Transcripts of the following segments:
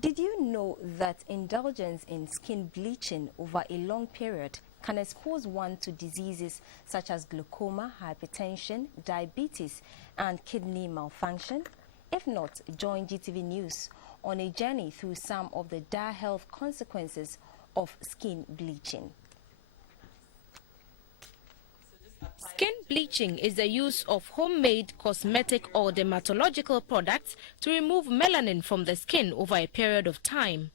Did you know that indulgence in skin bleaching over a long period can expose one to diseases such as glaucoma, hypertension, diabetes, and kidney malfunction? If not, join GTV News on a journey through some of the dire health consequences of skin bleaching. Skin bleaching is the use of homemade cosmetic or dermatological products to remove melanin from the skin over a period of time.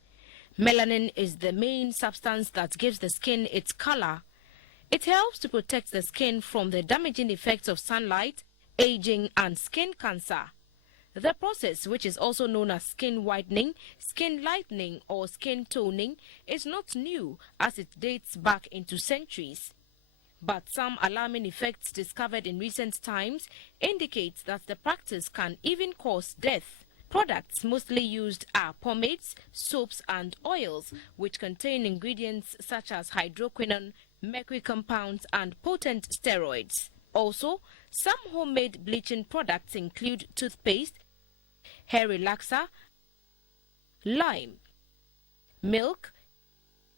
Melanin is the main substance that gives the skin its color. It helps to protect the skin from the damaging effects of sunlight, aging, and skin cancer. The process, which is also known as skin whitening, skin lightening, or skin toning, is not new as it dates back into centuries. But some alarming effects discovered in recent times indicate that the practice can even cause death. Products mostly used are pomades, soaps, and oils, which contain ingredients such as hydroquinone, mercury compounds, and potent steroids. Also, some homemade bleaching products include toothpaste, hair relaxer, lime, milk,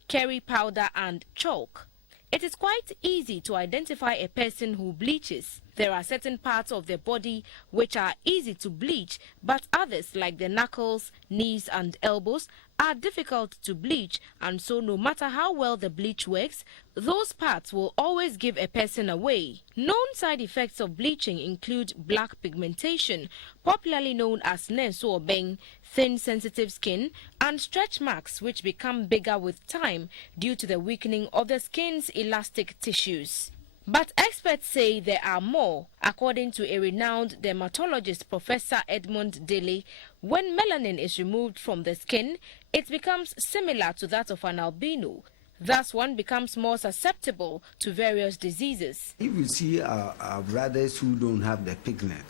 curry powder, and chalk. It is quite easy to identify a person who bleaches. There are certain parts of their body which are easy to bleach, but others like the knuckles, knees, and elbows are difficult to bleach, and so no matter how well the bleach works, those parts will always give a person away. Known side effects of bleaching include black pigmentation, popularly known as nensuobeng, thin sensitive skin, and stretch marks which become bigger with time due to the weakening of the skin's elastic tissues. But experts say there are more. According to a renowned dermatologist, Professor Edmund Daly, when melanin is removed from the skin, it becomes similar to that of an albino. Thus, one becomes more susceptible to various diseases. If you see our brothers who don't have the pigment,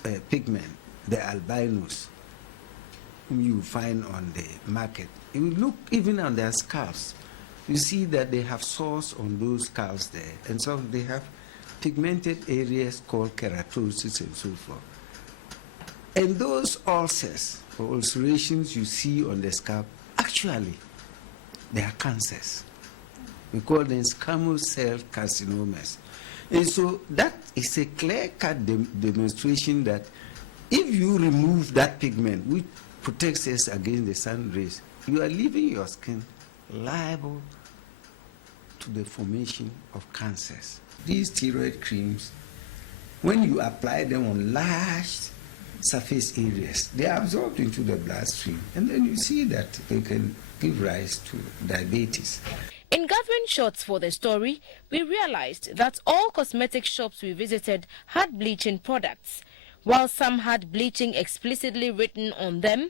the albinos, whom you find on the market, you look even on their scalps, you see that they have sores on those scalps there, and so they have pigmented areas called keratosis and so forth. And those ulcers or ulcerations you see on the scalp, actually, they are cancers. We call them squamous cell carcinomas. And so that is a clear-cut demonstration that if you remove that pigment, which protects us against the sun rays, you are leaving your skin liable to the formation of cancers. These steroid creams, when you apply them on large surface areas, they are absorbed into the bloodstream, and then you see that they can give rise to diabetes. In gathering shots for the story, we realized that all cosmetic shops we visited had bleaching products. While some had bleaching explicitly written on them,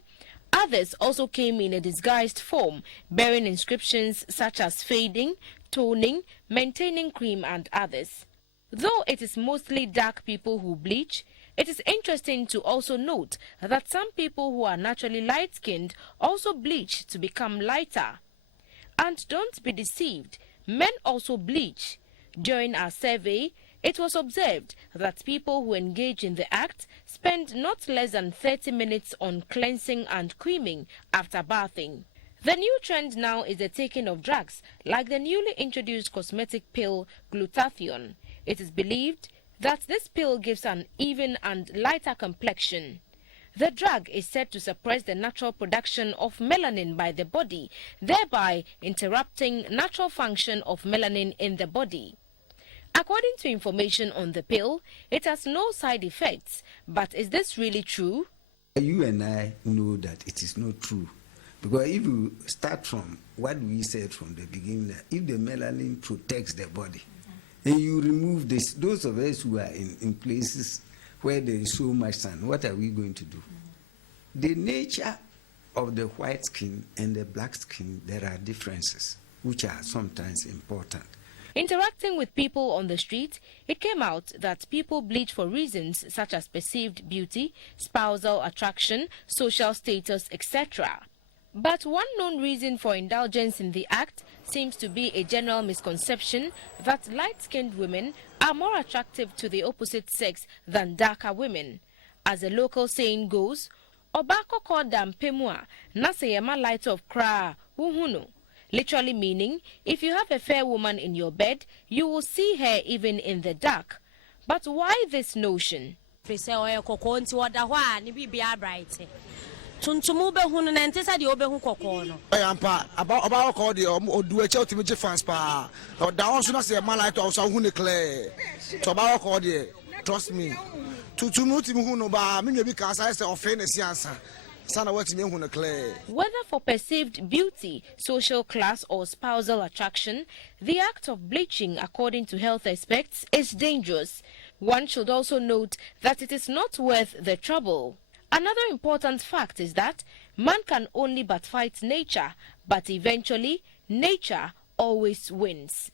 others also came in a disguised form, bearing inscriptions such as fading, toning, maintaining cream, and others. Though it is mostly dark people who bleach, it is interesting to also note that some people who are naturally light-skinned also bleach to become lighter. And don't be deceived, men also bleach. During our survey, it was observed that people who engage in the act spend not less than 30 minutes on cleansing and creaming after bathing. The new trend now is the taking of drugs, like the newly introduced cosmetic pill glutathione. It is believed that this pill gives an even and lighter complexion. The drug is said to suppress the natural production of melanin by the body, thereby interrupting natural function of melanin in the body. According to information on the pill, it has no side effects. But is this really true? You and I know that it is not true. Because if you start from what we said from the beginning, if the melanin protects the body, and you remove this, those of us who are in places where there is so much sun, what are we going to do? The nature of the white skin and the black skin, there are differences, which are sometimes important. Interacting with people on the street, it came out that people bleach for reasons such as perceived beauty, spousal attraction, social status, etc. But one known reason for indulgence in the act seems to be a general misconception that light-skinned women are more attractive to the opposite sex than darker women. As the local saying goes, Obako called them pemua, naseyema light of kra, wuhunu. Literally meaning, if you have a fair woman in your bed, you will see her even in the dark. But why this notion? Tuntumu be hunu na ntesa de obe hu kokko no ampa about call the odu eche ultimate fans pa o da won so na say man like to so hu ne clear to about call the trust me tuntumu ultimate hu no ba me bi ka say ofe na si ansa sana what me hu ne clear. Whether for perceived beauty, social class or spousal attraction, the act of bleaching, according to health experts, is dangerous. One should also note that it is not worth the trouble. Another important fact is that man can only but fight nature, but eventually nature always wins.